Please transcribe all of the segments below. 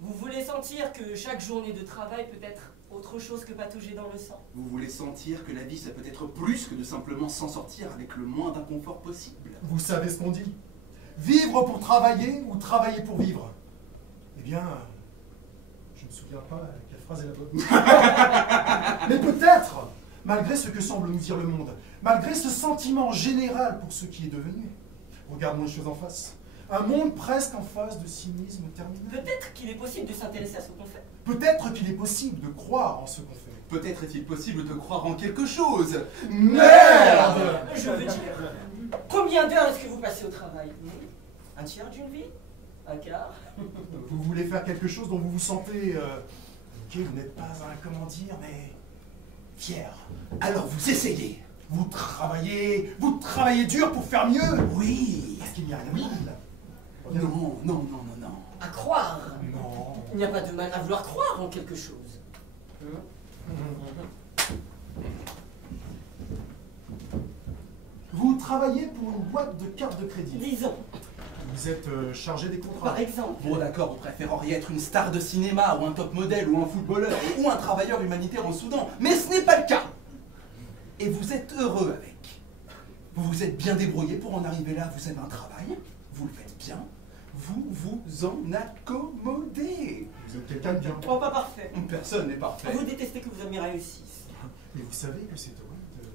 Vous voulez sentir que chaque journée de travail peut être autre chose que patauger dans le sang? Vous voulez sentir que la vie, ça peut être plus que de simplement s'en sortir avec le moins d'inconfort possible? Vous savez ce qu'on dit? Vivre pour travailler ou travailler pour vivre? Eh bien, je ne me souviens pas quelle phrase est la bonne. Mais peut-être, malgré ce que semble nous dire le monde, malgré ce sentiment général pour ce qui est devenu, regardons les choses en face. Un monde presque en phase de cynisme terminé. Peut-être qu'il est possible de s'intéresser à ce qu'on fait. Peut-être qu'il est possible de croire en ce qu'on fait. Peut-être est-il possible de croire en quelque chose. Merde! Je veux dire, combien d'heures est-ce que vous passez au travail? Un tiers d'une vie? Un quart? Vous voulez faire quelque chose dont vous vous sentez... ok, vous n'êtes pas un, comment dire, mais... fier. Alors vous essayez. Vous travaillez dur pour faire mieux. Oui. Parce qu'il n'y a rien de mal. Non, non, non, non, non. À croire. Non. Il n'y a pas de mal à vouloir croire en quelque chose. Vous travaillez pour une boîte de cartes de crédit. Disons, Vous êtes chargé des contrats. par exemple. Bon d'accord, vous préféreriez être une star de cinéma, ou un top modèle, ou un footballeur, ou un travailleur humanitaire au Soudan. Mais ce n'est pas le cas. Et vous êtes heureux avec. Vous vous êtes bien débrouillé pour en arriver là. Vous avez un travail, vous le faites bien, vous vous en accommodez. Vous êtes quelqu'un de bien. Oh, pas parfait. Personne n'est parfait. Vous détestez que vos amis réussissent. Mais vous savez que c'est horrible de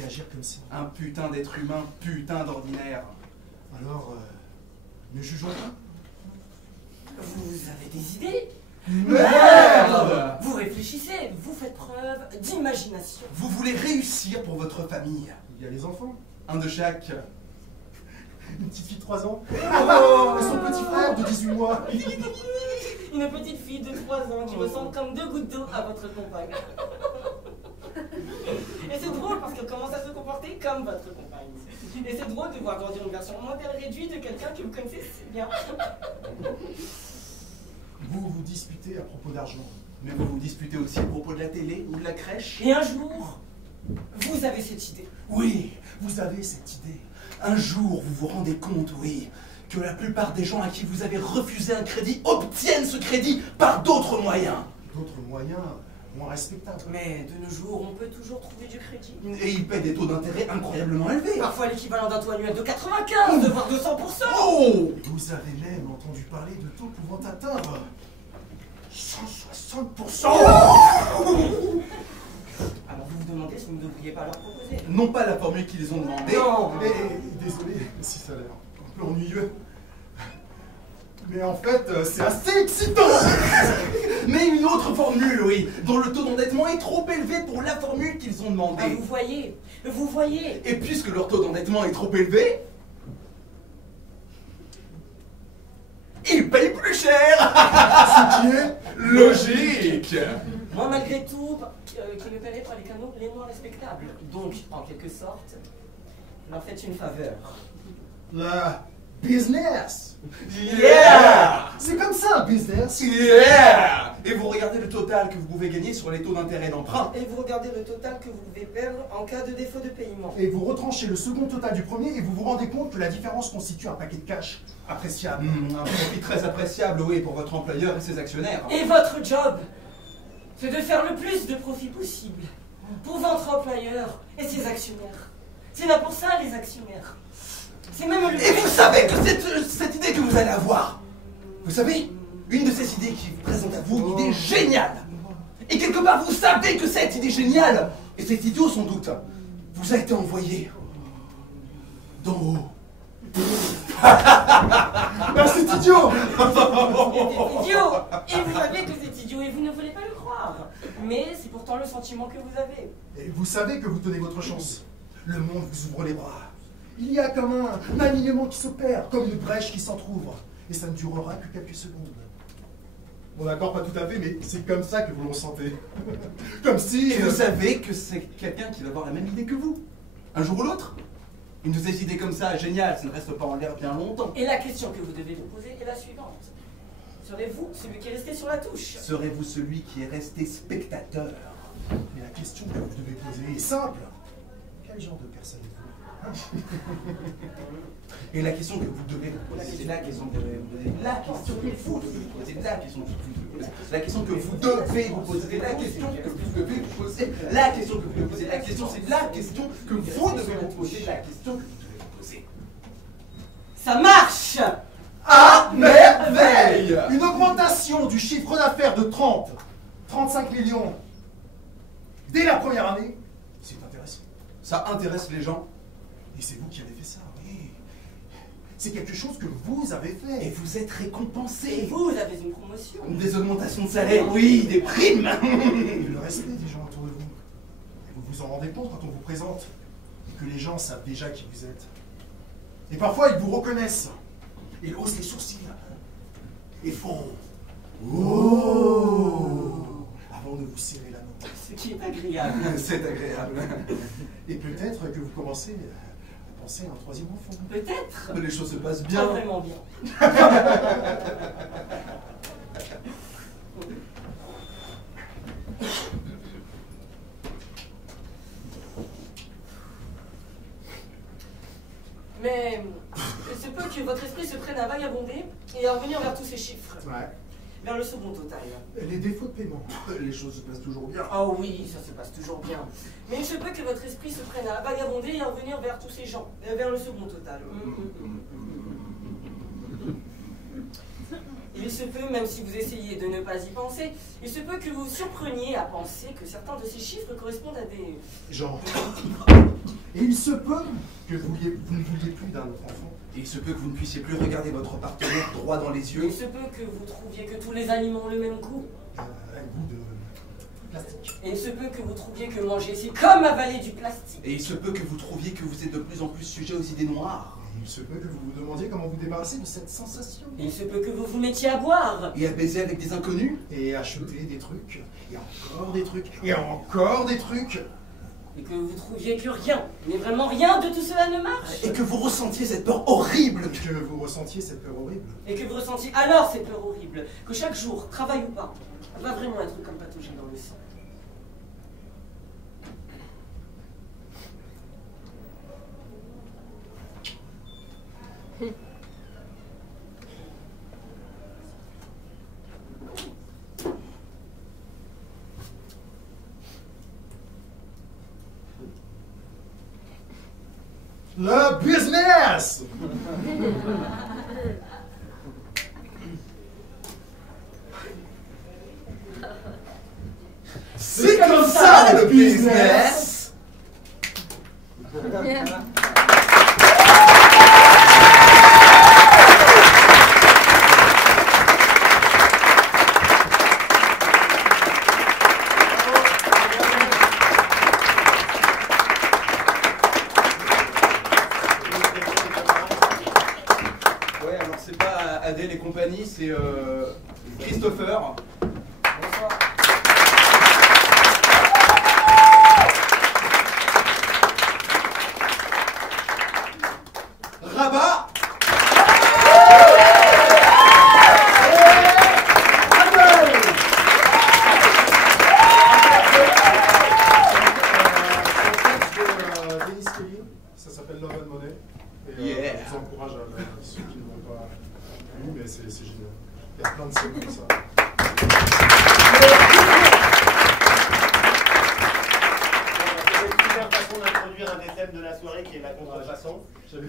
réagir comme ça. Un putain d'être humain, putain d'ordinaire. Alors, ne jugeons pas. Vous avez des idées? Merde! Vous réfléchissez, vous faites preuve d'imagination. Vous voulez réussir pour votre famille. Il y a les enfants. Un de chaque. Une petite fille de 3 ans. Oh, et son petit frère de 18 mois. Une petite fille de 3 ans qui ressemble comme 2 gouttes d'eau à votre compagne. Et c'est drôle parce qu'elle commence à se comporter comme votre compagne. Et c'est drôle de voir grandir une version modèle réduite de quelqu'un que vous connaissez si bien. Vous vous disputez à propos d'argent. Mais vous vous disputez aussi à propos de la télé ou de la crèche. Et un jour, vous avez cette idée. Oui, vous avez cette idée. Un jour, vous vous rendez compte, oui, que la plupart des gens à qui vous avez refusé un crédit obtiennent ce crédit par d'autres moyens. D'autres moyens moins respectables. Mais de nos jours, on peut toujours trouver du crédit. Et ils paient des taux d'intérêt incroyablement élevés. Parfois l'équivalent d'un taux annuel de 95, de voire 200%. Oh! Vous avez même entendu parler de taux pouvant atteindre 160%. Alors vous vous demandez si vous ne devriez pas leur proposer. Non pas la formule qu'ils ont demandé. Non. Désolé si ça a l'air un peu ennuyeux. Mais en fait, c'est assez excitant. Mais une autre formule, oui, dont le taux d'endettement est trop élevé pour la formule qu'ils ont demandé. Ah, vous voyez. Et puisque leur taux d'endettement est trop élevé, ils payent plus cher. Ce qui est Logique. Moi, malgré tout, qui me paierait par les canaux les moins respectables. Donc, en quelque sorte, leur faites une faveur. la business. Yeah! C'est comme ça, le business. Yeah! Et vous regardez le total que vous pouvez gagner sur les taux d'intérêt d'emprunt. Et vous regardez le total que vous pouvez perdre en cas de défaut de paiement. Et vous retranchez le second total du premier et vous vous rendez compte que la différence constitue un paquet de cash appréciable. Un profit très appréciable, oui, pour votre employeur et ses actionnaires. Et votre job, c'est de faire le plus de profit possible pour votre employeur et ses actionnaires. C'est là pour ça, les actionnaires. C'est même le... Et vous savez que cette idée que vous allez avoir, vous savez, une de ces idées qui vous présente à vous, une idée géniale. Et quelque part, vous savez que cette idée géniale, et cet idiot sans doute, vous a été envoyé d'en haut. Ben, c'est idiot. C'est idiot. Et vous savez que c'est idiot et vous ne voulez pas le croire. Mais c'est pourtant le sentiment que vous avez. Et vous savez que vous tenez votre chance. Le monde vous ouvre les bras. Il y a comme un alignement qui s'opère, comme une brèche qui s'entrouvre. Et ça ne durera que quelques secondes. Bon d'accord, pas tout à fait, mais c'est comme ça que vous le ressentez. Comme si... Et vous savez que c'est quelqu'un qui va avoir la même idée que vous, un jour ou l'autre. Une de ces idées comme ça, géniale, ça ne reste pas en l'air bien longtemps. Et la question que vous devez vous poser est la suivante. Serez-vous celui qui est resté sur la touche? Serez-vous celui qui est resté spectateur? Mais la question que vous devez poser est simple. Quel genre de personne êtes-vous? Et la question que vous devez vous poser, c'est la question que vous devez vous poser, la question que vous devez vous poser, la question que vous devez vous poser, la question que vous devez vous poser, la question que vous devez vous poser, la question que vous devez vous poser, la question c'est la question que vous devez vous poser, la question que vous devez vous poser. Ça marche! À merveille! Une augmentation du chiffre d'affaires de 35 millions dès la première année, c'est intéressant. Ça intéresse les gens. Et c'est vous qui avez fait ça, oui. C'est quelque chose que vous avez fait. Et vous êtes récompensé. Et vous avez une promotion. Des augmentations de salaire, oui, des primes. Et le respect des gens autour de vous. Vous vous en rendez compte quand on vous présente que les gens savent déjà qui vous êtes. Et parfois, ils vous reconnaissent. Ils haussent les sourcils. Et font « Oh !» avant de vous serrer la main. Ce qui est agréable. C'est agréable. Et peut-être que vous commencez à penser à un troisième enfant. Peut-être. Les choses se passent Pas bien. vraiment bien. Mais il se peut que votre esprit se prenne à vagabonder et à revenir vers tous ces chiffres, Ouais. vers le second total. Les défauts de paiement. Les choses se passent toujours bien. Oh oui, ça se passe toujours bien. Mais il se peut que votre esprit se prenne à vagabonder et à revenir vers tous ces gens, vers le second total. Il se peut, même si vous essayez de ne pas y penser, il se peut que vous vous surpreniez à penser que certains de ces chiffres correspondent à des... Genre. Et il se peut que vous ne vouliez plus d'un autre enfant. Et il se peut que vous ne puissiez plus regarder votre partenaire droit dans les yeux. Il se peut que vous trouviez que tous les aliments ont le même goût. Un goût de plastique. Et il se peut que vous trouviez que manger, c'est comme avaler du plastique. Et il se peut que vous trouviez que vous êtes de plus en plus sujet aux idées noires. Et il se peut que vous vous demandiez comment vous débarrasser de cette sensation. Et il se peut que vous vous mettiez à boire. Et à baiser avec des inconnus. Et acheter des trucs. Et encore des trucs. Et encore des trucs. Et que vous trouviez que rien, mais vraiment rien de tout cela ne marche. Et que vous ressentiez cette peur horrible. Que vous ressentiez cette peur horrible. Et que vous ressentiez alors cette peur horrible, que chaque jour, travail ou pas, va vraiment être comme patauger dans le sang. Le business! C'est comme ça le business. Ouais, alors c'est pas Adèle et compagnie, c'est Christopher. Bonsoir. Rabat. Denis Kelly, ça s'appelle Love and Money. Et Yeah. je vous encourage à ceux qui ne l'ont pas lu, mais c'est génial. Il y a plein de scènes comme ça. C'est une super façon d'introduire un des thèmes de la soirée qui est la contrefaçon. J'avais